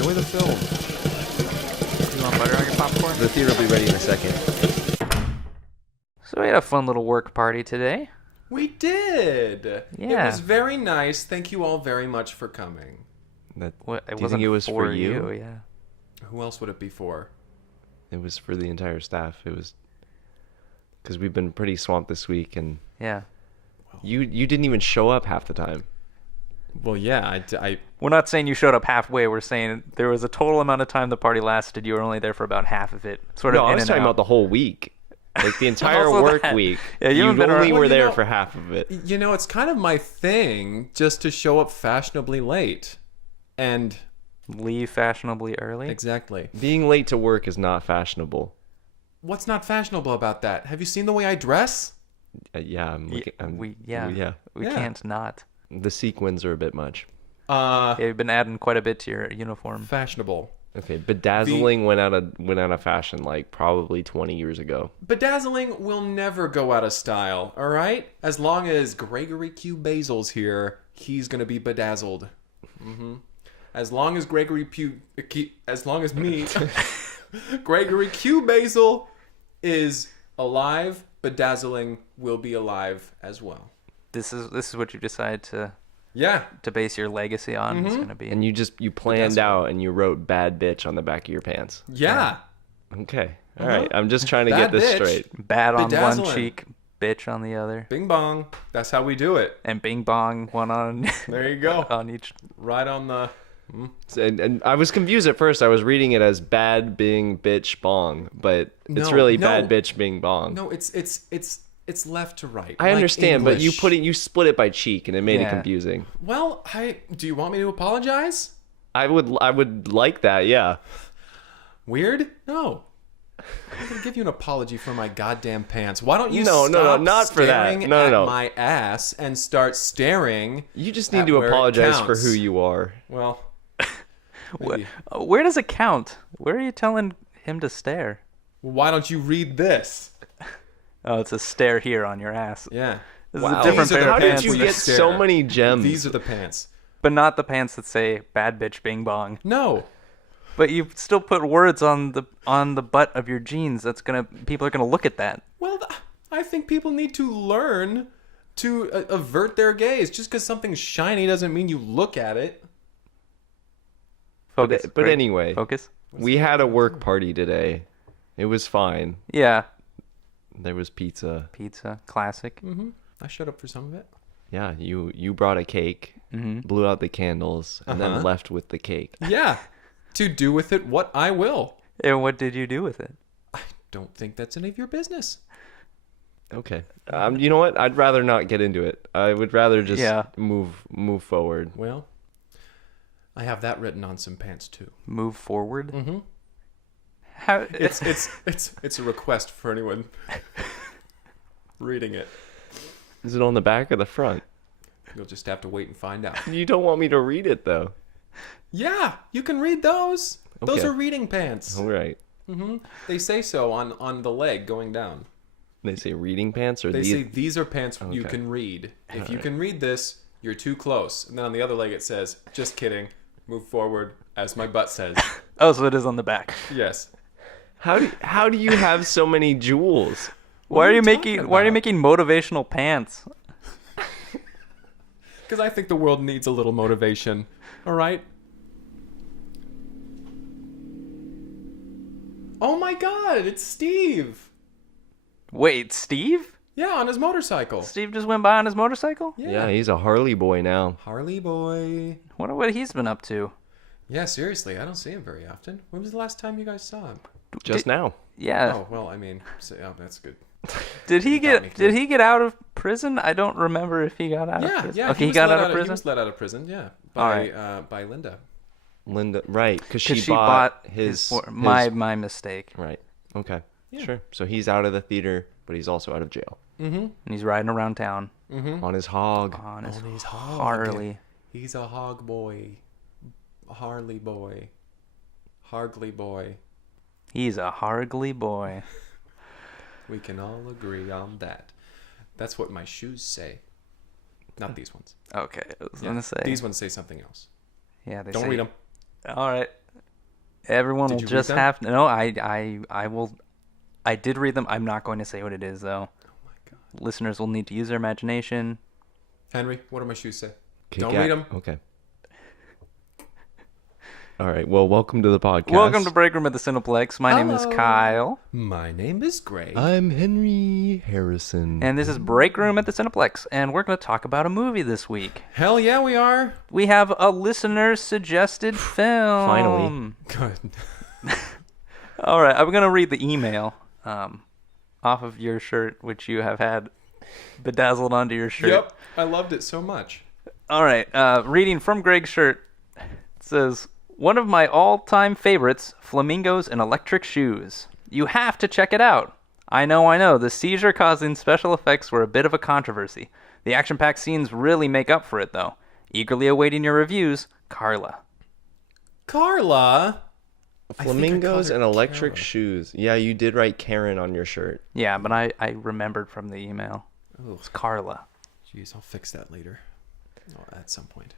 Enjoy the film. You want butter on your popcorn? The theater will be ready in a second. So we had a fun little work party today. We did. Yeah. It was very nice. Thank you all very much for coming. That, What, do you think it was for you? Yeah. Who else would it be for? It was for the entire staff. It was because we've been pretty swamped this week, and Yeah. you didn't even show up half the time. Well, yeah, I We're not saying you showed up halfway. We're saying there was a total amount of time the party lasted. You were only there for about half of it. Sort of No, in I was and talking out. about the whole week. Like the entire Also work that. week. Yeah, you haven't been only around- were Well, you there know- for half of it. you know, it's kind of my thing just to show up fashionably late. And Leave fashionably early. exactly. Being late to work is not fashionable. What's not fashionable about that? Have you seen the way I dress? Yeah, We yeah. can't not. The sequins are a bit much. Yeah, you've been adding quite a bit to your uniform. Fashionable. Okay, bedazzling went out of fashion like probably 20 years ago. Bedazzling will never go out of style, all right? As long as Gregory Q. Basil's here, he's going to be bedazzled. As long as as long as me, Gregory Q. Basil is alive, bedazzling will be alive as well. This is what you decide to Yeah. base your legacy on. It's gonna be. And you planned out and you wrote bad bitch on the back of your pants. Yeah. Okay. All right. I'm just trying to Bad get this bitch. straight. Bad on one Bedazzling. cheek, bitch on the other, Bing bong. That's how we do it. and bing bong one on There you go. on each. Right on the... And I was confused at first. I was reading it as bad bing bitch bong, but it's No, really no. bad bitch bing bong. No, it's left to right. I like understand, but you English. you split it by cheek and it made it Yeah. confusing. Well, do you want me to apologize? I would like that, yeah. Weird? No. I'm gonna give you an apology for my goddamn pants. Why don't you No, stop not for that. staring No, at no. my ass and start staring? You just need At to where it apologize for counts. who you are. Well, Where, maybe. where does it count? Where are you telling him to stare? Why don't you read this? Oh, it's a stare here on your ass. Yeah. This Wow. is a different These are pair the of How pants. did you when you get stare. so many gems? These are the pants. But not the pants that say "bad bitch bing bong." No. But you still put words on the butt of your jeans. People are gonna look at that. Well, I think people need to learn to avert their gaze. Just because something's shiny doesn't mean you look at it. Focus. But Greg. anyway, Focus. we had a work party today. It was fine. Yeah. There was pizza. Pizza. Classic. I showed up for some of it. Yeah, you brought a cake, blew out the candles, and then left with the cake. Yeah. To do with it what I will. And what did you do with it? I don't think that's any of your business. Okay. You know what? I'd rather not get into it. I would rather just Yeah. move forward. Well, I have that written on some pants too. Move forward. Mm-hmm. How? It's a request for anyone reading it. Is it on the back or the front? You'll just have to wait and find out. You don't want me to read it though. Yeah, you can read those. Those Okay. are reading pants. All right. They say so on the leg going down. They say reading pants or They these. say these are pants you Okay. can read. If you can read this, you're too close. And then on the other leg it says, just kidding, move forward, as my butt says. Oh, so it is on the back. Yes. How do you have so many jewels? Why are you talking making Why are you about? making motivational pants? Because I think the world needs a little motivation. All right? Oh my god, it's Steve. Wait, Steve? Yeah, on his motorcycle. Steve just went by on his motorcycle? Yeah, he's a Harley boy now. Harley boy. Wonder what he's been up to. Yeah, seriously, I don't see him very often. When was the last time you guys saw him? Just now. Yeah. Oh, well, I mean, that's good. Did he got me get good. Did he get out of prison? I don't remember if he got out of Yeah, prison. yeah. Okay, he was got let out of He prison. was let out of prison, yeah. All By Linda. Linda, right? Because Because she bought his my mistake. right. Okay, sure. So he's out of the theater, but he's also out of jail And he's riding around town on his hog. on his He's Harley. He's a hog boy. Harley boy. Hargley boy. He's a Hargley boy. We can all agree on that. That's what my shoes say. Not these ones. Okay, I was Yeah, gonna say These ones say something else. Yeah, they Don't say, read them. All right. Everyone Did will you read just them? have to. No, I will. I did read them. I'm not going to say what it is though. Oh my god. Listeners will need to use their imagination. Henry, what do my shoes say? Kick Don't out. read them. Okay. All right. Well, welcome to the podcast. Welcome to Break Room at the Cineplex. My name is Hello. Kyle, My name is Greg. I'm Henry Harrison. and this is Break Room at the Cineplex, and we're going to talk about a movie this week. Hell yeah, we are. We have a listener-suggested film. Finally. Good. All right, I'm going to read the email off of your shirt, which you have had bedazzled onto your shirt. Yep. I loved it so much. All right, reading from Greg's shirt, it says, one of my all-time favorites, Flamingos and Electric Shoes. You have to check it out. I know, the seizure-causing special effects were a bit of a controversy. The action-packed scenes really make up for it, though. Eagerly awaiting your reviews, Carla. Carla. Flamingos her and electric Kara. shoes. Yeah, you did write Karen on your shirt. Yeah, but I remembered from the email. It's Carla. Jeez, I'll fix that later. Oh, at some point.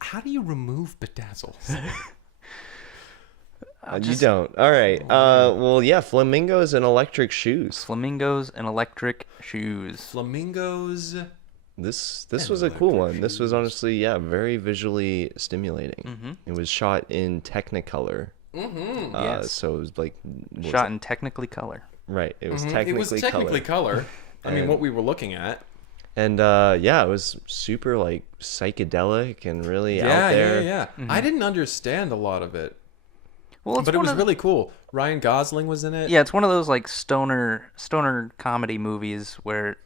How do you remove bedazzles? You don't. All right. Well, yeah, flamingos and electric shoes. Flamingos and Electric Shoes. Flamingos. This And was a cool electric one. This was shoes. honestly, yeah, very visually stimulating. Mm-hmm. It was shot in Technicolor. Mm-hmm. Yes. So it was like Shot in Technically color. right. It was It technically was technically color. I mean, And- what we were looking at. And yeah, it was super like psychedelic and really out there. Yeah. I didn't understand a lot of it, Well, it's but it one was of really cool. Ryan Gosling was in it. Yeah, it's one of those like stoner comedy movies where,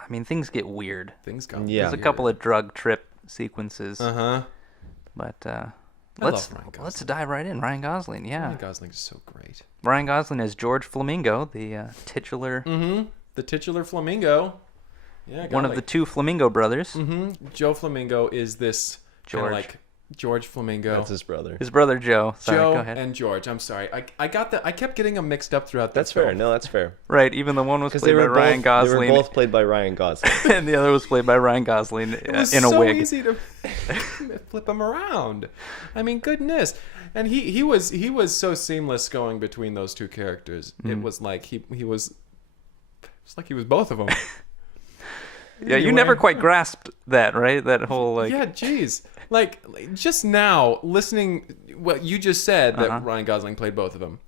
I mean, things get weird. Things got Yeah. There's a couple of drug trip sequences, Uh-huh. but I let's love Ryan Gosling. let's dive right in. Ryan Gosling, yeah. Ryan Gosling is so great. Ryan Gosling as George Flamingo, the titular The titular Flamingo. Yeah, one of the two Flamingo brothers. Joe Flamingo is this kinda George. like George Flamingo. That's his brother. His brother Joe. Sorry, Joe go ahead. and George. I'm sorry. I got that. I kept getting them mixed up throughout the That's fair. film. No, that's fair. Right, even the one was Because played by Ryan They Gosling, were both played by Ryan Gosling. and the other was played by Ryan Gosling It was in a so wig. easy to flip him around. I mean, goodness. And he was so seamless going between those two characters. It was like he was. It's like he was both of them. Yeah, you Anyway. never quite grasped that, right? That whole like. Yeah, jeez. Like just now, listening what you just said that Ryan Gosling played both of them.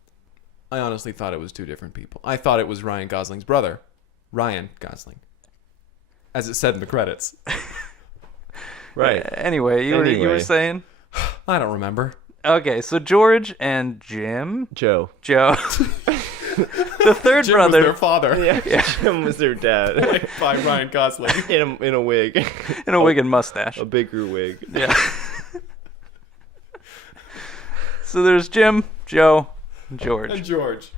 I honestly thought it was two different people. I thought it was Ryan Gosling's brother, Ryan Gosling, as it said in the credits. Right. Anyway, you were Anyway. saying. I don't remember. Okay, so George and Joe, Joe. the third Jim brother, was their father, Yeah. Jim was their dad. played by Ryan Gosling. in a wig. in a wig and mustache. A bigger wig. Yeah. So there's Jim, Joe, and And George. George.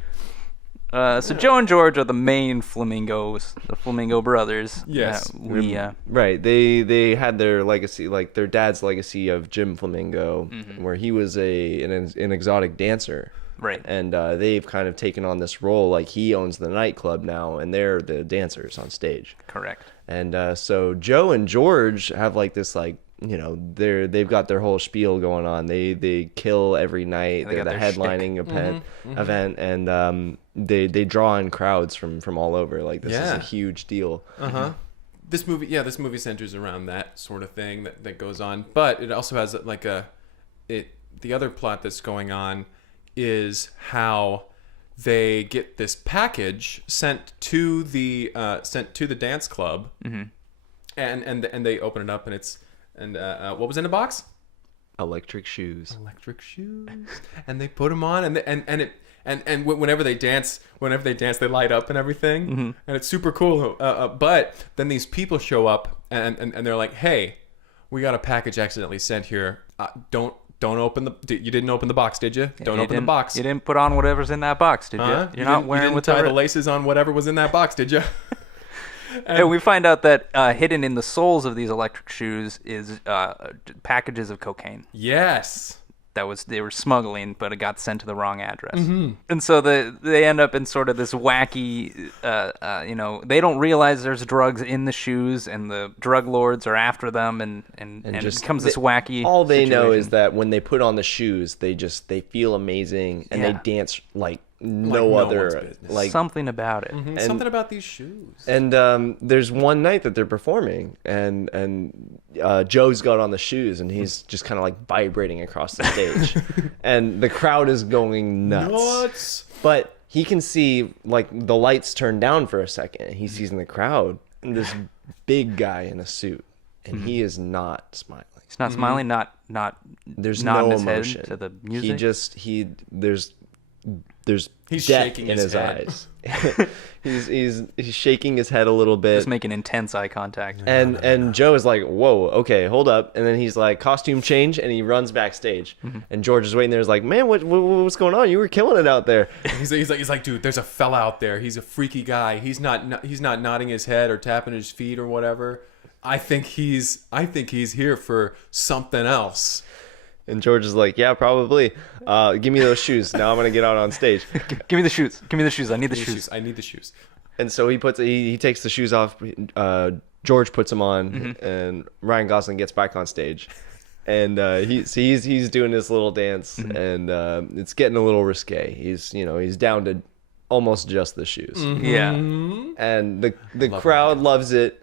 So Joe and George are the main Flamingos, the Flamingo brothers. Yes. We Right. They had their legacy, like their dad's legacy of Jim Flamingo, Mm-hmm. where he was an exotic dancer. right. And they've kind of taken on this role, like he owns the nightclub now, and they're the dancers on stage. Correct. And so Joe and George have like this, like, you know, they've got their whole spiel going on. They kill every night. They They're got the their headlining event, and they draw in crowds from all over. Like this is Yeah. a huge deal. This movie centers around that sort of thing that goes on, but it also has like the other plot that's going on is how they get this package sent to the dance club, and they open it up and it's what was in the box? Electric shoes. Electric shoes, and they put them on, and whenever they dance, they light up and everything, and it's super cool. But then these people show up, and they're like, "Hey, we got a package accidentally sent here. Don't open you didn't open the box, did you? Don't You open the didn't- box. You didn't put on whatever's in that box, did you? Huh? You're not wearing you didn't tie whatever. the laces on whatever was in that box, did you?" And we find out that hidden in the soles of these electric shoes is packages of cocaine. Yes. they were smuggling, but it got sent to the wrong address. And so they end up in sort of this wacky, they don't realize there's drugs in the shoes, and the drug lords are after them, and it becomes this wacky. All they know situation. is that when they put on the shoes, they feel amazing, and they dance like no other, one's business. like something about it. And something about these shoes. And there's one night that they're performing, and Joe's got on the shoes, and he's just kind of like vibrating across the stage, and the crowd is going nuts. But he can see like the lights turn down for a second, and he sees in the crowd this big guy in a suit, and he is not smiling. He's not smiling, not There's nodding no his head emotion to the music. There's He's death shaking in his his head. eyes. he's shaking his head a little bit. Just making intense eye contact. And Joe is like, whoa, okay, hold up. And then he's like, costume change, and he runs backstage. And George is waiting there. He's like, man, what's going on? You were killing it out there. He's like, dude, there's a fella out there. He's a freaky guy. He's not nodding his head or tapping his feet or whatever. I think he's here for something else. And George is like, yeah, probably. Give me those shoes. Now I'm going to get out on stage. Give me the shoes. Give me the shoes. I need the shoes. I need the shoes. And so he takes the shoes off. George puts them on, and Ryan Gosling gets back on stage. And he's doing this little dance, and it's getting a little risque. He's down to almost just the shoes. Yeah. And the crowd loves it.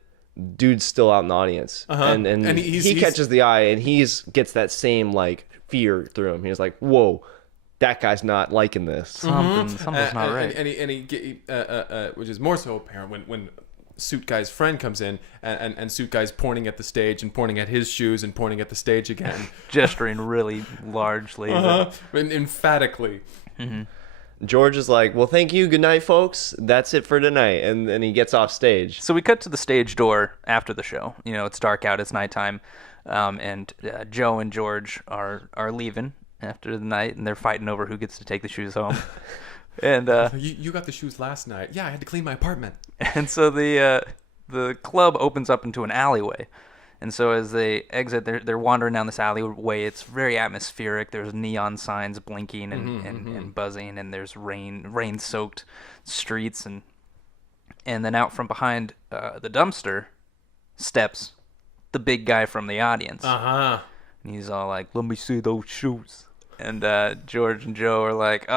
Dude's still out in the audience, and he catches the eye, and gets that same like fear through him. He's like, "Whoa, that guy's not liking this." Something's not right. Which is more so apparent when Suit Guy's friend comes in, and Suit Guy's pointing at the stage and pointing at his shoes and pointing at the stage again, Gesturing really largely. and emphatically. George is like, well, thank you. Good night, folks. That's it for tonight. And then he gets off stage. So we cut to the stage door after the show. It's dark out. It's nighttime. And Joe and George are leaving after the night, and they're fighting over who gets to take the shoes home. And you got the shoes last night. Yeah, I had to clean my apartment. And so the club opens up into an alleyway. And so as they exit, they're wandering down this alleyway. It's very atmospheric. There's neon signs blinking and buzzing, and there's rain-soaked streets. And then out from behind the dumpster steps the big guy from the audience. And he's all like, "Let me see those shoes." And George and Joe are like,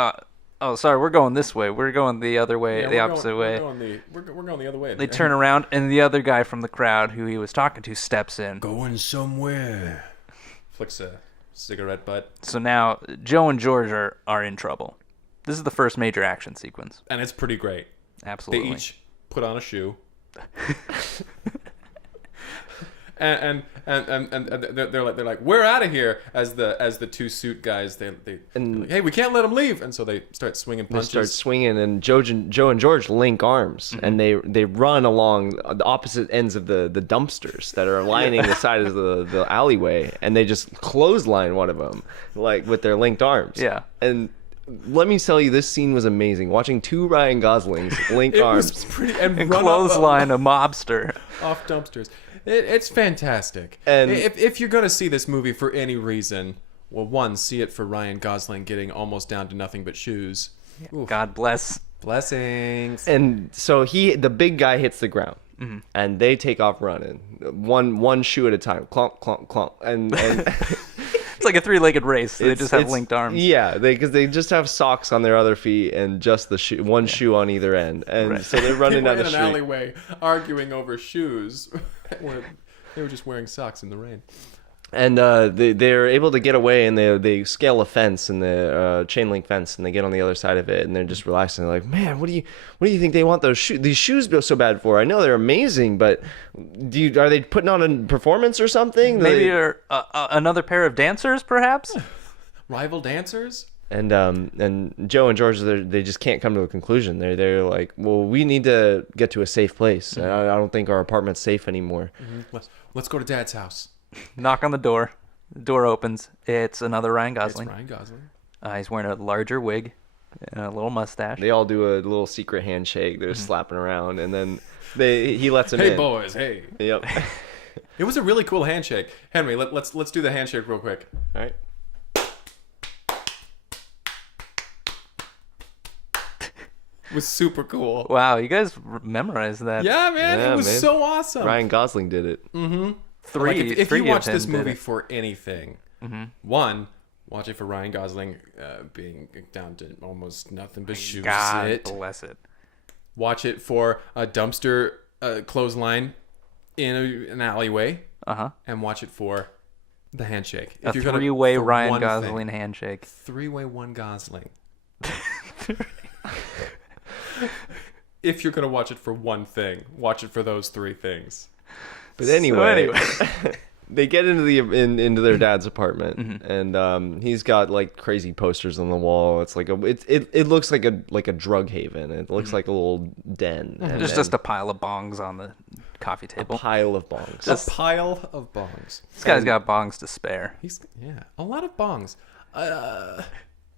"Oh, sorry, we're going this way. We're going the other way, the opposite way." We're going the other way. They turn around, and the other guy from the crowd who he was talking to steps in. Going somewhere. Flicks a cigarette butt. So now Joe and George are in trouble. This is the first major action sequence. And it's pretty great. Absolutely. They each put on a shoe. And they're like, we're out of here. As the two suit guys, they're like, hey, we can't let them leave. And so they start swinging punches. They start swinging, and Joe and George link arms, and they run along the opposite ends of the dumpsters that are lining the side of the alleyway, and they just clothesline one of them, like with their linked arms. Yeah. And let me tell you, this scene was amazing. Watching two Ryan Goslings link arms. Was pretty, and clothesline a mobster off dumpsters. It's fantastic. And if you're going to see this movie for any reason, well, one, see it for Ryan Gosling getting almost down to nothing but shoes. Yeah. God bless. Blessings. And so the big guy hits the ground, and they take off running, one shoe at a time, clomp, clomp, clomp, and it's like a three-legged race. So they just have linked arms. Yeah, because they just have socks on their other feet and just the one shoe on either end, and so they're running down the street. In an alleyway arguing over shoes. They were just wearing socks in the rain. And they're able to get away, and they scale a fence, and the chain link fence, and they get on the other side of it, and they're just relaxing. They're like, man, what do you think they want these shoes so bad for? I know they're amazing, but are they putting on a performance or something? Maybe another pair of dancers, perhaps. Rival dancers. And Joe and George, they just can't come to a conclusion. They're like, well, we need to get to a safe place. I don't think our apartment's safe anymore. Let's go to Dad's house. Knock on the door. The door opens. It's another Ryan Gosling. It's Ryan Gosling. He's wearing a larger wig and a little mustache. They all do a little secret handshake. They're slapping around, and then he lets them in. Hey boys, hey. Yep. It was a really cool handshake. Henry, let's do the handshake real quick. All right. was super cool. Wow, you guys memorized that. Yeah, man, Yeah, it was man. so awesome. Ryan Gosling did it. Like, if three you of watch them this did movie it. for anything, one, watch it for Ryan Gosling being down to almost nothing but shoes. God bless it. Watch it for a dumpster clothesline in an alleyway. And watch it for the handshake. A three-way for Ryan one Gosling thing. handshake. Three-way one Gosling. If you're gonna watch it for one thing, watch it for those three things. But anyway, So they get into their dad's apartment, and he's got like crazy posters on the wall. It's like it looks like a drug haven. It looks like a little den. And There's just a pile of bongs on the coffee table. pile of bongs. A pile of bongs. This guy's got bongs to spare. A lot of bongs.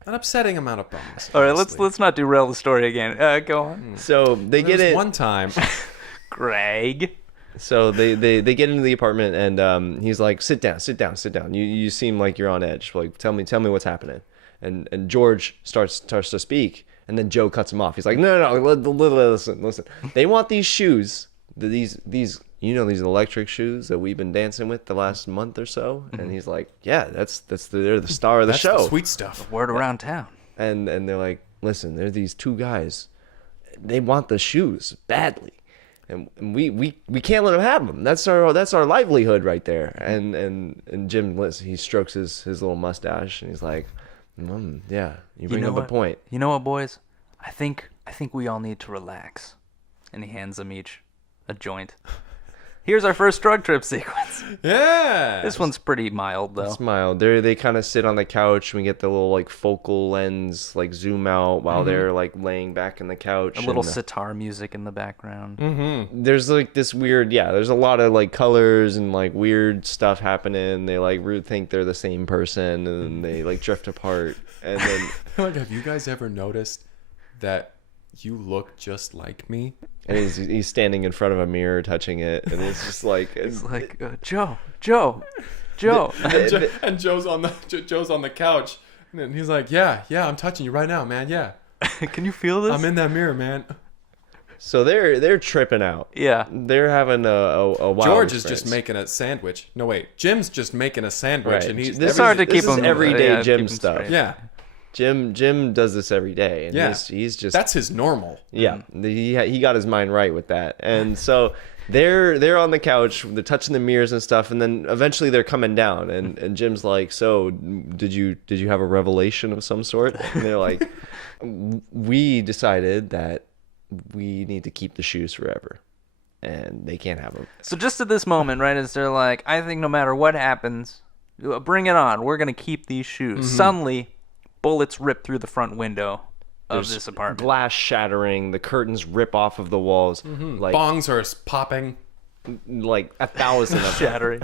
An upsetting amount of bongs. All right, honestly. let's not derail the story again. Go on, So they get There was it. one time. Greg. So they get into the apartment, and he's like, sit down. You seem like you're on edge. Like, tell me what's happening. And George starts to speak, and then Joe cuts him off. He's like, no, listen. They want these shoes, these these electric shoes that we've been dancing with the last month or so. And he's like, yeah, they're the star of the That's show. the sweet stuff. Word around town. And they're like, listen, there are these two guys. They want the shoes badly. And we can't let them have them. That's our livelihood right there. And Jim, listen, he strokes his little mustache, and he's like, yeah, you bring up a point. You know what, boys? I think we all need to relax. And he hands them each a joint. Here's our first drug trip sequence. Yeah. This one's pretty mild, though. Smile. They kind of sit on the couch. We get the little like focal lens like zoom out while they're like laying back in the couch. A little and, sitar music in the background. there's like this weird, there's a lot of like colors and like weird stuff happening. They like think they're the same person, and they like drift apart. And then Like, have you guys ever noticed that you look just like me? and he's standing in front of a mirror touching it, and it's just like It's like, Joe. And Joe's on the couch, and he's like, yeah, I'm touching you right now, man. Yeah, Can you feel this? I'm in that mirror, man. so they're tripping out. Yeah. They're having a wild George is experience. just making a sandwich. No, wait, Jim's just making a sandwich, Right. and he's It's hard to this keep is him everyday yeah, Jim keep him stuff. straight. yeah, Jim does this every day, and Yeah. he's just that's his normal. yeah. He got his mind right with that, and so they're on the couch, they're touching the mirrors and stuff, and then eventually they're coming down, and Jim's like, so did you have a revelation of some sort? And they're like, we decided that we need to keep the shoes forever, and they can't have them. So just at this moment, right, as they're like, I think no matter what happens, bring it on. We're going to keep these shoes. Suddenly, bullets rip through the front window of this apartment. Glass shattering, the curtains rip off of the walls, like Bongs are popping. like 1,000 of them. Shattering.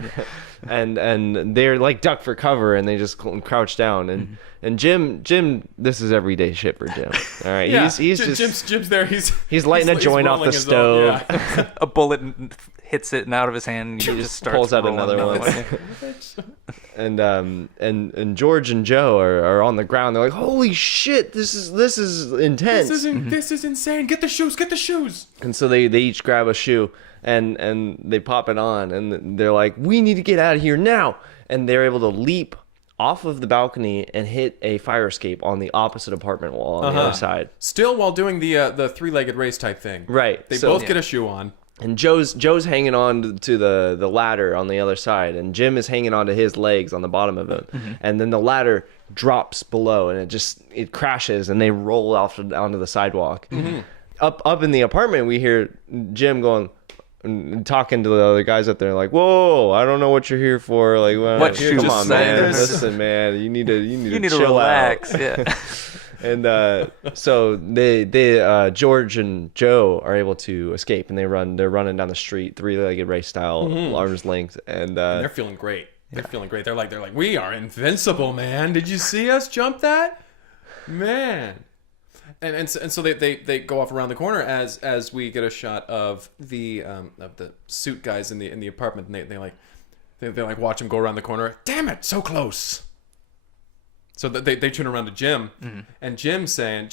and they're like duck for cover, and they just crouch down, and Jim, this is everyday shit for Jim. All right, Yeah, he's just Jim's there. He's lighting a joint off rolling the his stove. own- yeah. A bullet hits it and out of his hand, and he just starts pulls out rolling another one. and George and Joe are on the ground. They're like, holy shit, this is intense. This is insane. Get the shoes. And so they each grab a shoe, and they pop it on, and they're like, we need to get out of here now. And they're able to leap off of the balcony and hit a fire escape on the opposite apartment wall on the other side. Still while doing the three-legged race type thing. Right. They So- both get a shoe on. And Joe's hanging on to the ladder on the other side, and Jim is hanging on to his legs on the bottom of it. And then the ladder drops below, and it crashes, and they roll off onto the sidewalk. Up in the apartment, we hear Jim going and talking to the other guys up there, like, "Whoa, I don't know what you're here for. Like, well, What here, shoes come on, say man. this?" Listen, man, you need to to chill relax. out." Yeah. And so they George and Joe are able to escape, and they're running down the street, three-legged race style, arms length, and They're feeling great. They're feeling great. They're like, we are invincible, man. Did you see us jump that? Man. And so they go off around the corner as we get a shot of the suit guys in the apartment, and they watch him go around the corner. Damn it, so close. So they turn around to Jim, and Jim's saying,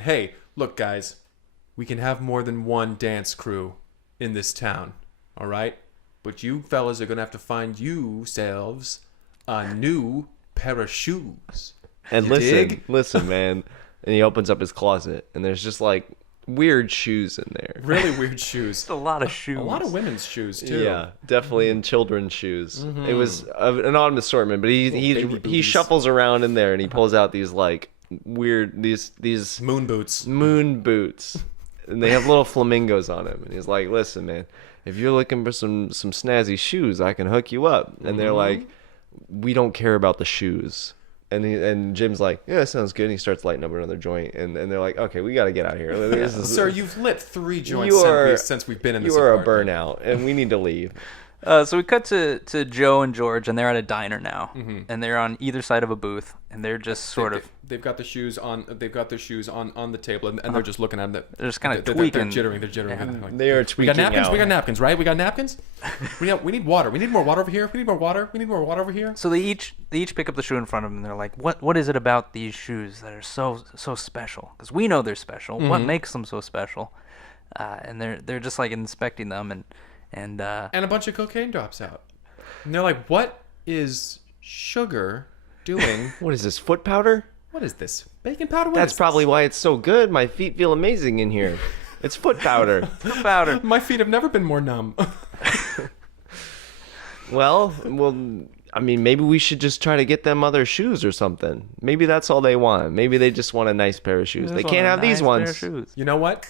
hey, Look, guys, we can have more than one dance crew in this town, all right? But you fellas are going to have to find yourselves a new pair of shoes. And You dig? listen, man. And he opens up his closet, and there's just like weird shoes in there. Really weird shoes. It's a lot of shoes. A lot of women's shoes, too. Yeah, definitely in children's shoes. It was an odd assortment, but baby he booties. shuffles around in there and he pulls out these like weird these Moon boots. moon boots, and they have little flamingos on them. And he's like, "Listen, man, if you're looking for some snazzy shoes, I can hook you up." And they're like, "We don't care about the shoes." And Jim's like, "Yeah, that sounds good." And he starts lighting up another joint, and they're like, "Okay, we got to get out of here." This is- Sir, you've lit 3 joints You are- since we've been in this you are a apartment. burnout, and we need to leave. So we cut to Joe and George, and they're at a diner now, and they're on either side of a booth, and they're just sort of They've got the shoes on. They've got their shoes on the table, and they're just looking at them. They're just kinda They're tweaking. jittering. They're jittering. Like, They are we tweaking got napkins. out. We got napkins, right? We got napkins. We need water. We need more water over here. We need more water. We need more water over here. So they each pick up the shoe in front of them, and they're like, "What is it about these shoes that are so special? Because we know they're special. What makes them so special?" And they're just like inspecting them, and And a bunch of cocaine drops out. And they're like, "What is sugar doing? What is this, foot powder? What is this? Baking powder? What That's is probably why it's so good. My feet feel amazing in here. It's foot powder. powder. this? My feet have never been more numb." well, I mean, maybe we should just try to get them other shoes or something. Maybe that's all they want. Maybe they just want a nice pair of shoes. They can't have these ones. You know what?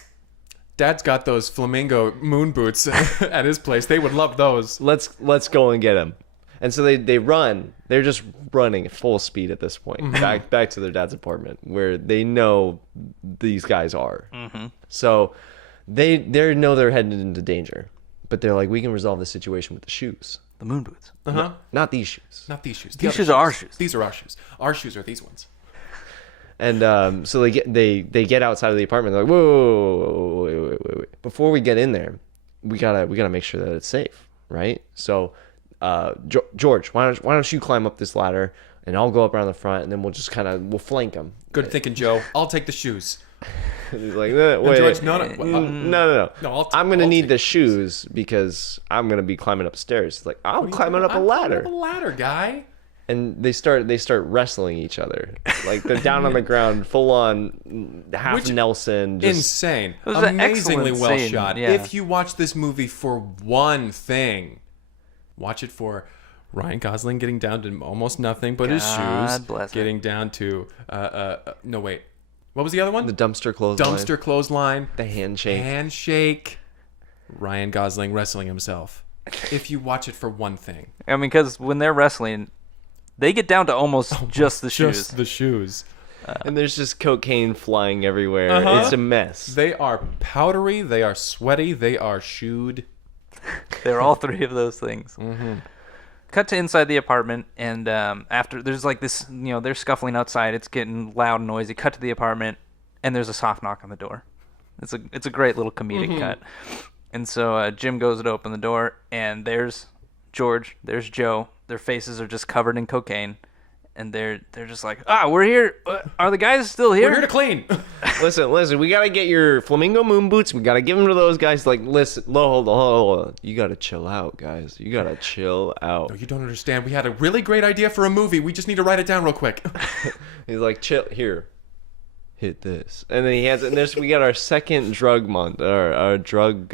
Dad's got those Flamingo moon boots at his place. They would love those. Let's go and get them. And so they run. They're just running at full speed at this point, back to their dad's apartment where they know these guys are. So they know they're headed into danger, but they're like, we can resolve the situation with the shoes, The moon boots. not these shoes. Not these shoes. The These other shoes are our shoes. These are our shoes. Our shoes are these ones. And so they get outside of the apartment. They're like, whoa, wait. Before we get in there, we gotta make sure that it's safe, right? So, George, why don't you climb up this ladder, and I'll go up around the front, and then we'll flank them. Good thinking, Joe. I'll take the shoes. He's like, wait, George, no. no. No, I'm gonna I'll need take the shoes because I'm gonna be climbing upstairs. He's like, I'm climbing up a ladder. I'm climbing up a ladder, guy. And they start wrestling each other. Like they're down on the ground, full on half Nelson. Just, Insane. It was an Amazingly excellent well scene, shot. yeah. If you watch this movie for one thing, watch it for Ryan Gosling getting down to almost nothing but his God shoes. bless getting down to no wait. What was the other one? the dumpster clothesline. Dumpster clothesline. The handshake. Handshake. Ryan Gosling wrestling himself. If you watch it for one thing. I mean, because when they're wrestling, they get down to almost just the shoes. Just the shoes. And there's just cocaine flying everywhere. It's a mess. They are powdery. They are sweaty. They are shoed. They're all three of those things. Cut to inside the apartment, and after there's like this, they're scuffling outside. It's getting loud and noisy. Cut to the apartment, and there's a soft knock on the door. It's a great little comedic cut. And so Jim goes to open the door, and there's George, there's Joe. Their faces are just covered in cocaine, and they're just like, we're here. Are the guys still here? We're here to clean. Listen, we gotta get your flamingo moon boots. We gotta give them to those guys. Like, listen, hold on. You gotta chill out, guys. You gotta chill out. No, you don't understand. We had a really great idea for a movie. We just need to write it down real quick. He's like, chill here. Hit this, and then he has, and we got our second drug our drug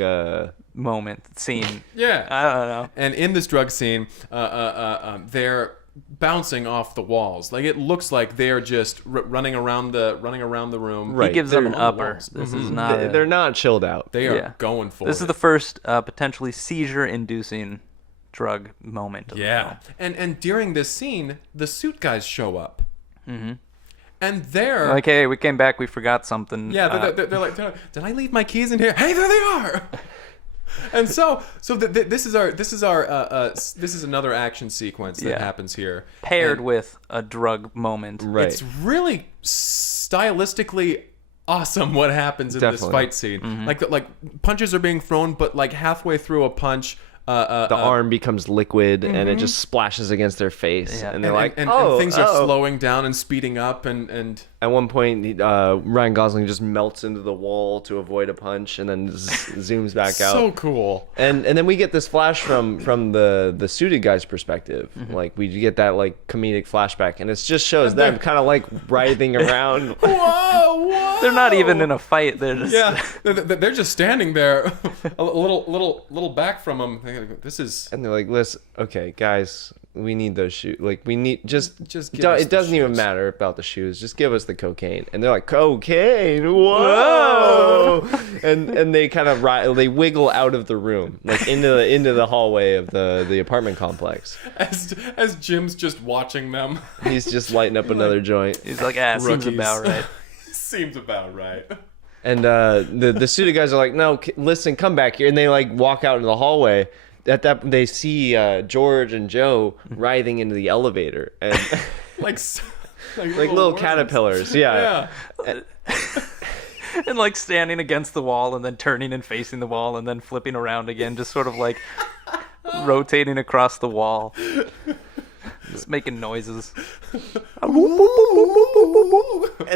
moment scene. Yeah. I don't know. And in this drug scene, they're bouncing off the walls. Like it looks like they're just running around the room. Right. He gives them an on the upper. walls. This is not. They're not chilled out. They are Yeah. going for This it. is the first potentially seizure-inducing drug moment. Of the film. And during this scene, the suit guys show up. And they're Like, hey, we came back. We forgot something. yeah, they're like, did I leave my keys in here? Hey, there they are. And so this is another action sequence that Yeah. happens here, paired And with a drug moment. Right. It's really stylistically awesome what happens in this Definitely. fight scene. Like punches are being thrown, but like halfway through a punch, the arm becomes liquid and it just splashes against their face, and they're like, and "Oh, things are slowing down and speeding up, and At one point, Ryan Gosling just melts into the wall to avoid a punch, and then zooms back out. So cool. And then we get this flash from the suited guy's perspective. Like we get that like comedic flashback, and it just shows them kind of like writhing around. Whoa! They're not even in a fight. They're just they're just standing there, a little back from him. This is. And they're like, "Listen, okay, guys, we need those shoes. Like, we need just give us it doesn't even matter about the shoes. Just give us the cocaine." And they're like, "Cocaine? Whoa!" and they kind of they wiggle out of the room, like into the hallway of the apartment complex. As Jim's just watching them. He's just lighting up another joint. He's like, seems about right. Seems about right. And the suited guys are like, "No, listen, come back here." And they like walk out into the hallway. At that, they see George and Joe writhing into the elevator, and like little caterpillars. Yeah. And like standing against the wall and then turning and facing the wall and then flipping around again, just sort of like rotating across the wall. Just making noises. And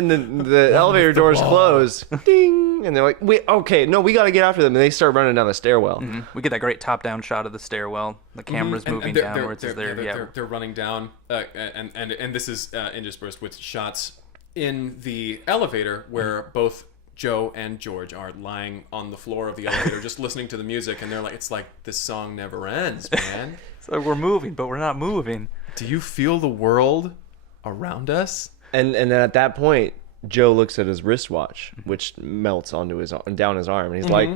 then the elevator doors close. Ding! And they're like, we got to get after them. And they start running down the stairwell. Mm-hmm. We get that great top-down shot of the stairwell. The camera's moving downwards. They're running down, and this is interspersed with shots in the elevator where both Joe and George are lying on the floor of the elevator just listening to the music, and they're like, it's like this song never ends, man. So we're moving, but we're not moving. Do you feel the world around us? And then at that point, Joe looks at his wristwatch, which melts onto down his arm, and he's like,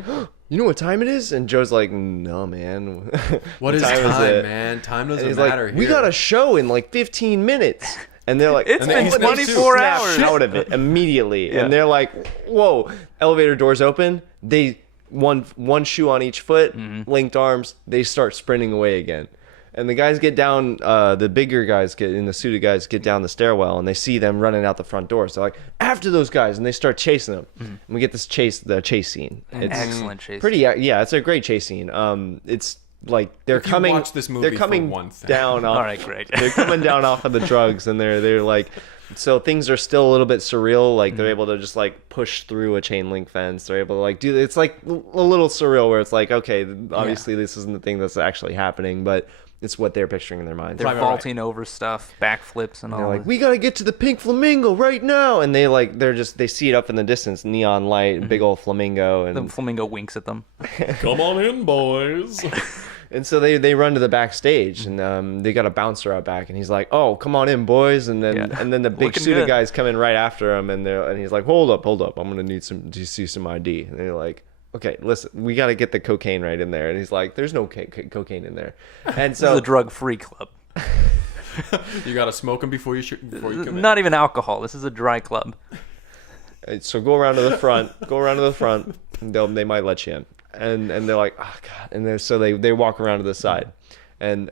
"You know what time it is?" And Joe's like, "No, man. What is time, man? Time doesn't matter like, here. We got a show in like 15 minutes." And they're like, It's been 24 hours. Out of it immediately. Yeah. And they're like, "Whoa!" Elevator doors open. They one shoe on each foot, linked arms. They start sprinting away again. And the guys get down, the bigger guys the suited guys get down the stairwell, and they see them running out the front door. So they're like, after those guys, and they start chasing them. And we get the chase scene. It's excellent chase. Pretty, yeah, it's a great chase scene. It's like they're coming. Watch this movie they're coming for one thing. down. Off, all right, great. They're coming down off of the drugs, and they're like, so things are still a little bit surreal. Like they're able to just like push through a chain link fence. They're able to like do. It's like a little surreal where it's like, okay, obviously this isn't the thing that's actually happening, but it's what they're picturing in their minds. They're vaulting over stuff, backflips and all. They're like, "We gotta get to the pink flamingo right now!" And they see it up in the distance, neon light, big old flamingo, and the flamingo winks at them. Come on in, boys. And so they run to the backstage, and they got a bouncer out back, and he's like, "Oh, come on in, boys!" And then the big suited guys come in right after him, and he's like, "Hold up, I'm gonna need to see some ID." And they're like, "Okay, listen, we got to get the cocaine right in there." And he's like, "There's no cocaine in there." And so this is a drug-free club. You got to smoke them before you come in. Not even alcohol. This is a dry club. So go around to the front. And they might let you in. And they're like, "Oh God!" And so they walk around to the side. And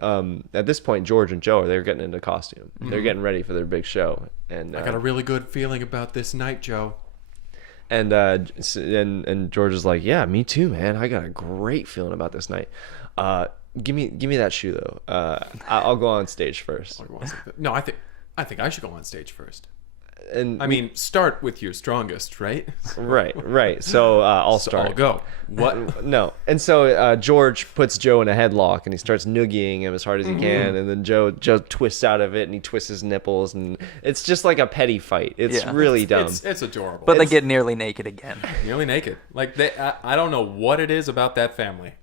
at this point, George and Joe they're getting into costume. They're getting ready for their big show. And I got a really good feeling about this night, Joe. And George is like, "Yeah, me too, man. I got a great feeling about this night. Give me that shoe though. I'll go on stage first." No, I think I should go on stage first. And I mean, start with your strongest, right? Right. So I'll start. I'll go. What? No. And so George puts Joe in a headlock, and he starts noogieing him as hard as he can. And then Joe twists out of it, and he twists his nipples, and it's just like a petty fight. It's really dumb. It's adorable. But they get nearly naked again. Nearly naked. Like I don't know what it is about that family.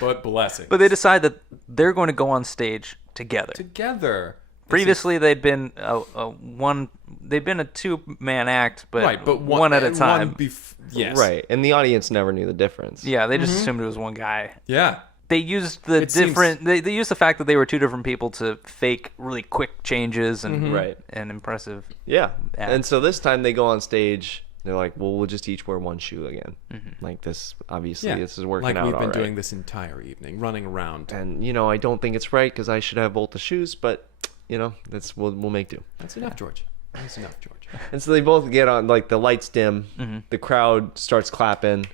But blessings. But they decide that they're going to go on stage together. Previously, they'd been a two-man act, but one at a time. Yes. Right, and the audience never knew the difference. Yeah, they just assumed it was one guy. Yeah. They used they used the fact that they were two different people to fake really quick changes and and impressive. Yeah, acts. And so this time they go on stage. They're like, "Well, we'll just each wear one shoe again." Like this, obviously, this is working out. Like we've been all right. doing this entire evening, running around. And I don't think it's right because I should have both the shoes, but. We'll make do. That's enough, George. And so they both get on, like the lights dim, the crowd starts clapping,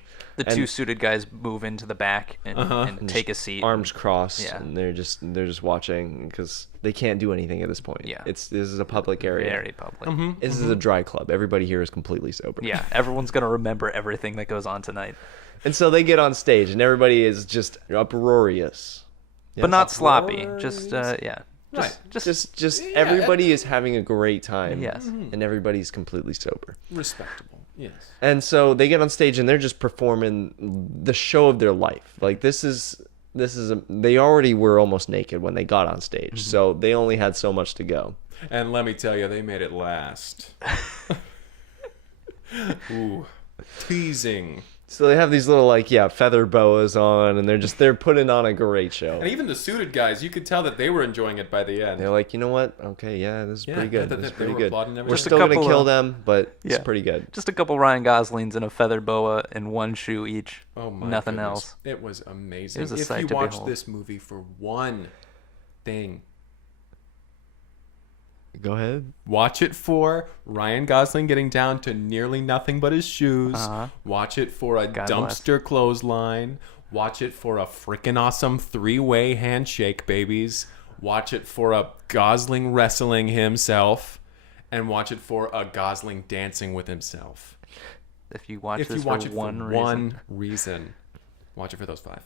The two suited guys move into the back and take a seat. Arms crossed, Yeah. and they're just watching because they can't do anything at this point. Yeah. This is a public area. Very public. This is a dry club. Everybody here is completely sober. Yeah, everyone's going to remember everything that goes on tonight. And so they get on stage, and everybody is just uproarious. But not sloppy. Just, yeah. Right. Just everybody is having a great time. Yes. And everybody's completely sober. Respectable. Yes. And so they get on stage and they're just performing the show of their life. Like they already were almost naked when they got on stage. So they only had so much to go. And let me tell you, they made it last. Ooh. Teasing. So they have these little feather boas on, and they're putting on a great show. And even the suited guys, you could tell that they were enjoying it by the end. They're like, you know what? Okay, yeah, this is pretty good. This is pretty good. We're Just a still gonna couple kill of- them, but Yeah. it's pretty good. Just a couple Ryan Goslings in a feather boa and one shoe each. Oh my Nothing goodness. else. It was amazing. It was a if sight you to watch behold. this movie for one thing, Go ahead. watch it for Ryan Gosling getting down to nearly nothing but his shoes. Watch it for a God dumpster clothesline. Watch it for a freaking awesome three-way handshake, babies. Watch it for a Gosling wrestling himself. And watch it for a Gosling dancing with himself. If you watch If this you watch for it one for reason. one reason, watch it for those 5.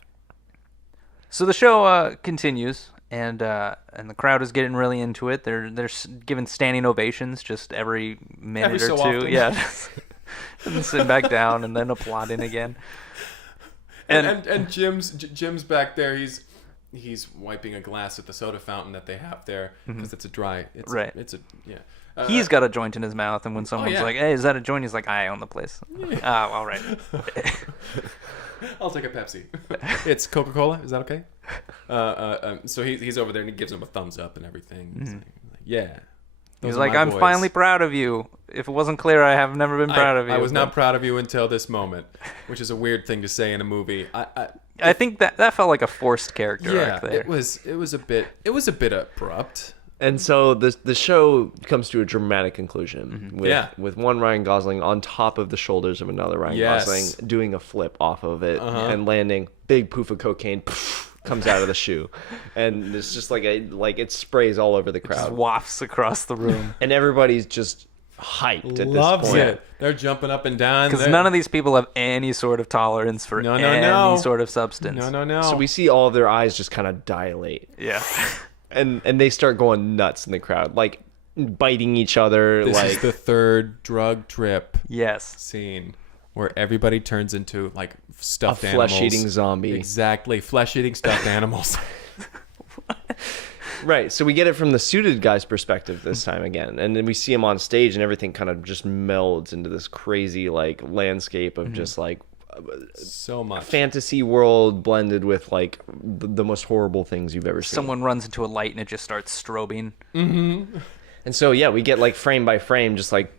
So the show continues, and the crowd is getting really into it. They're giving standing ovations just every minute Every so or two. often. Yeah, and sitting back down and then applauding again. And Jim's back there. He's wiping a glass at the soda fountain that they have there because it's a dry. It's Right. Yeah. He's got a joint in his mouth, and when someone's yeah. like, "Hey, is that a joint?" He's like, "I own the place." Oh, all right. I'll take a Pepsi. It's Coca-Cola. Is that okay? So he's over there and he gives him a thumbs up and everything. He's like, yeah. He's those are like, my "I'm boys." finally proud of you. If it wasn't clear, I have never been proud of you." I was but not proud of you until this moment, which is a weird thing to say in a movie. I think that felt like a forced character Yeah, arc there. it was a bit abrupt. And so the show comes to a dramatic conclusion with one Ryan Gosling on top of the shoulders of another Ryan Yes. Gosling doing a flip off of it and landing. Big poof of cocaine comes out of the shoe, and it's just like it sprays all over the Just crowd, wafts across the room. and everybody's just hyped at Loves this point. it. They're jumping up and down. Because none of these people have any sort of tolerance for any sort of substance. No. So we see all of their eyes just kind of dilate, Yeah. and they start going nuts in the crowd, like biting each other. This like is the third drug trip Yes. scene where everybody turns into like a stuffed animals. flesh-eating zombie. Exactly, flesh-eating stuffed animals. Right, so we get it from the suited guy's perspective this time again, and then we see him on stage, and everything kind of just melds into this crazy like landscape of just like So much. fantasy world blended with like the most horrible things you've ever seen. Someone runs into a light and it just starts strobing. And so yeah, we get like frame by frame, just like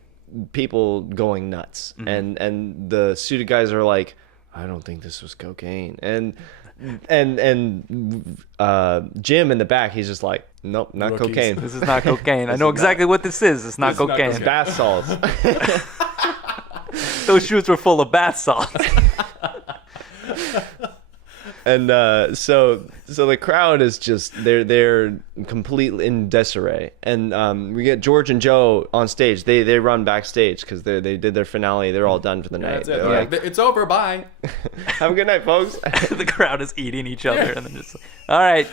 people going nuts, and the suited guys are like, I don't think this was cocaine, and Jim in the back, he's just like, nope, not Rookies. cocaine. This is not cocaine. I know exactly what this is. It's not This is not cocaine. cocaine. Bath salts. Those shoes were full of bath salts. And so the crowd is just they're completely in disarray, and we get George and Joe on stage. They run backstage because they did their finale. They're all done for the night. That's it. They're They're like, like, it's over. Bye. have a good night, folks. The crowd is eating each other, and then just like, all right,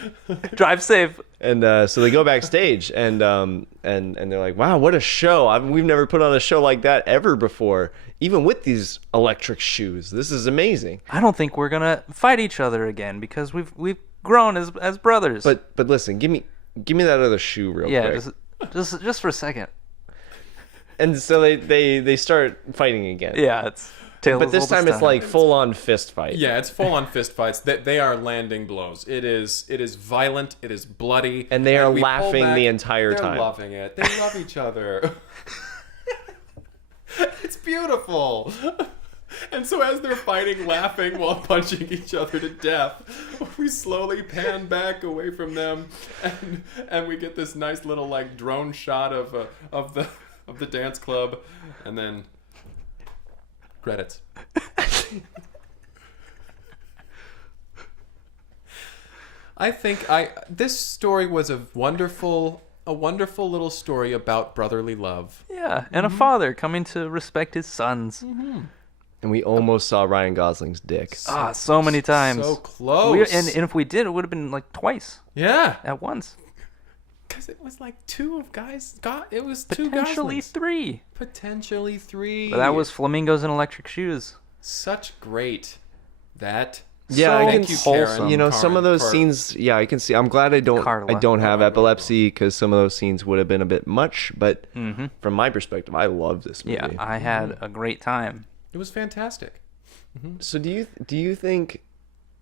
drive safe. And so they go backstage, and they're like, wow, what a show! We've never put on a show like that ever before, even with these electric shoes. This is amazing. I don't think we're gonna fight each other again because we've grown as brothers. But listen, give me that other shoe real yeah, quick. just for a second. And so they start fighting again. Yeah, it's. Tale But as this old as time it's like full on fist fight. Yeah, it's full on fist fights. They are landing blows. It is violent. It is bloody. And they are we pull laughing back. the entire They're time. loving it. They love each other. It's beautiful. And so as they're fighting, laughing while punching each other to death, we slowly pan back away from them, and we get this nice little like drone shot of the dance club, and then credits. I think this story was a wonderful little story about brotherly love. Yeah, and a father coming to respect his sons. And we almost saw Ryan Gosling's dick. So many times. So close. And if we did, it would have been like twice Yeah. at once. Because it was like two guys. It was Potentially two three. Potentially three. But that was Flamingos and Electric Shoes. such great that. Yeah, so I can wholesome. you know, some of those scenes. Yeah, I can see. I'm glad I don't have epilepsy, because some of those scenes would have been a bit much. But from my perspective, I love this movie. Yeah, I had a great time. It was fantastic. So do you think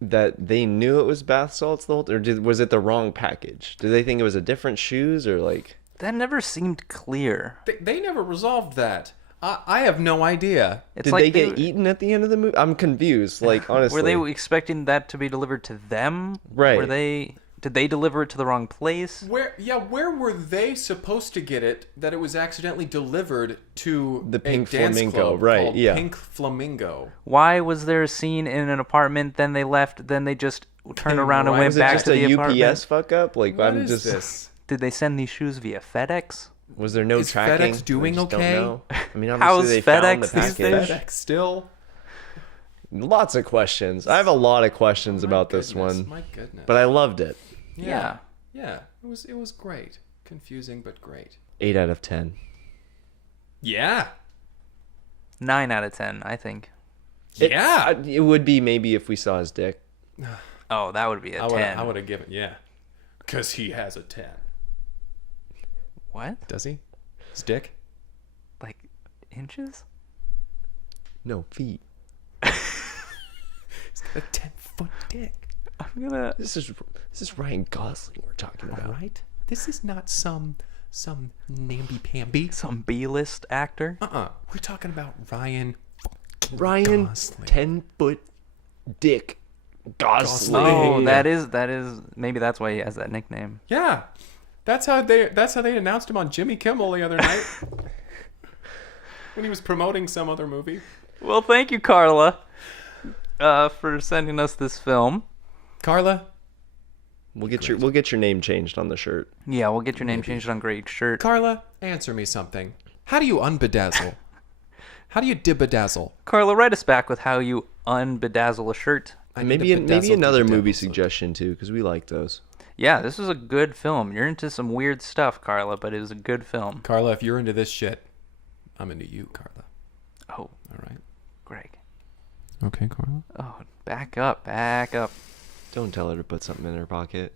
that they knew it was bath salts the whole time, or was it the wrong package? Did they think it was a different shoes, or like? That never seemed clear. They never resolved that. I have no idea. Did they get eaten at the end of the movie? I'm confused. Like, honestly, were they expecting that to be delivered to them? Right. Did they deliver it to the wrong place? Where were they supposed to get it that it was accidentally delivered to the Pink a dance Flamingo? club Right. called Yeah. Pink Flamingo. Why was there a scene in an apartment, then they left, then they just turned around and Right. went Was it back just to the a apartment? UPS fuck up? Like, What I'm is just. this? Did they send these shoes via FedEx? Was there no Is tracking? FedEx doing I just don't okay? know. I mean, obviously How's they found FedEx the these package. days? FedEx still. Lots of questions. I have a lot of questions about this one, My goodness. but I loved it. Yeah. Yeah. It was great. Confusing but great. 8 out of 10. Yeah. 9 out of 10, I think. Yeah. It would be maybe if we saw his dick. Oh, that would be a 10. I would have given, yeah. Because he has a 10. What? Does he? His dick? Like inches? No, feet. He's got a 10-foot dick. I'm gonna. This is Ryan Gosling we're talking about. All right? This is not some namby-pamby. Some B-list actor. We're talking about Ryan Gosling. 10-foot dick Gosling. Oh, that is. Maybe that's why he has that nickname. Yeah. That's how they announced him on Jimmy Kimmel the other night. When he was promoting some other movie. Well, thank you, Carla, for sending us this film. Carla, We'll get your name changed on the shirt. Yeah, we'll get your name changed on Greg's shirt. Carla, answer me something. How do you unbedazzle? How do you dibbedazzle? Carla, write us back with how you unbedazzle a shirt. Maybe another movie suggestion too, because we like those. Yeah, this is a good film. You're into some weird stuff, Carla, but it was a good film. Carla, if you're into this shit, I'm into you, Carla. Oh, All right. Greg. Okay, Carla. Oh, back up. Don't tell her to put something in her pocket.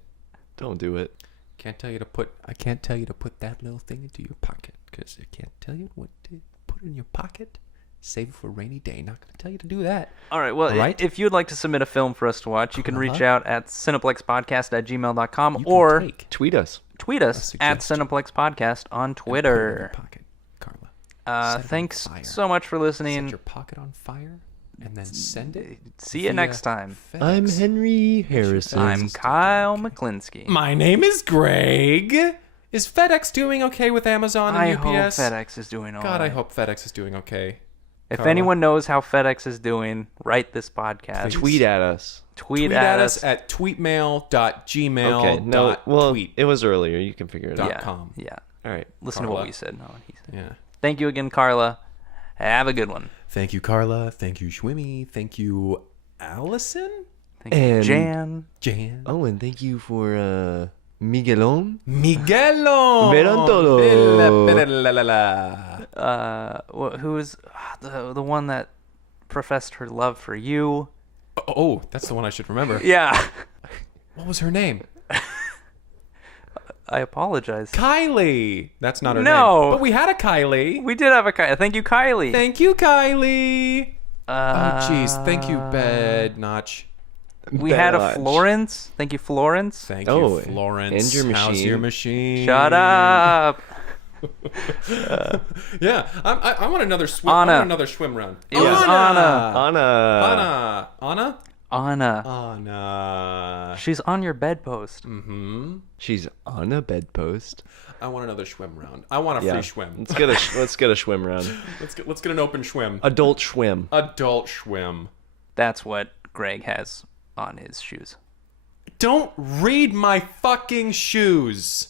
Don't do it. I can't tell you to put that little thing into your pocket, because I can't tell you what to put in your pocket. Save it for a rainy day. Not going to tell you to do that. All right, well, All right. if you'd like to submit a film for us to watch, you can reach Uh-huh. out at cineplexpodcast@gmail.com You can or take Tweet us. tweet us at suggestion. cineplexpodcast on Put it in your Twitter. pocket, Carla. Set it on Thanks fire. so much for Set listening. your pocket on fire and then send it. See you via next time. FedEx. I'm Henry Harrison. I'm Kyle McKlinsky. My name is Greg. Is FedEx doing okay with Amazon I and hope UPS? FedEx is doing all God, I right. hope FedEx is doing okay. If Carla. anyone knows how FedEx is doing, write this podcast. Tweet at us. Tweet at us. at tweetmail.gmail. Okay. No. Well, tweet. it was earlier. You can figure it out. Dot com. Yeah. All right. Listen to what Carla. we said, not what he said. Yeah. Thank you again, Carla. Have a good one. Thank you, Carla. Thank you, Schwimmy. Thank you, Allison. Thank you, And- Jan. Jan. Oh, and thank you for Miguelon. Miguelo. Verán todo. Who is the one that professed her love for you? Oh, that's the one I should remember. Yeah. What was her name? I apologize. Kylie. That's not her No. name. But we had a Kylie. We did have a Kylie. Thank you, Kylie. Thank you, Kylie. Oh, jeez. Thank you, Bed Notch. We had a Badge. Florence. Thank you, Florence. Thank Oh, you, Florence. and your How's machine. your machine? Shut up. Yeah, I want another swim. Anna. I want another swim round. It was Anna. Anna. Anna. Anna. Anna. She's on your bedpost. Mm-hmm. She's on a bedpost. I want another swim round. I want a Yeah. free swim. Let's get a swim round. Let's get an open swim. Adult swim. Adult swim. That's what Greg has on his shoes. Don't read my fucking shoes.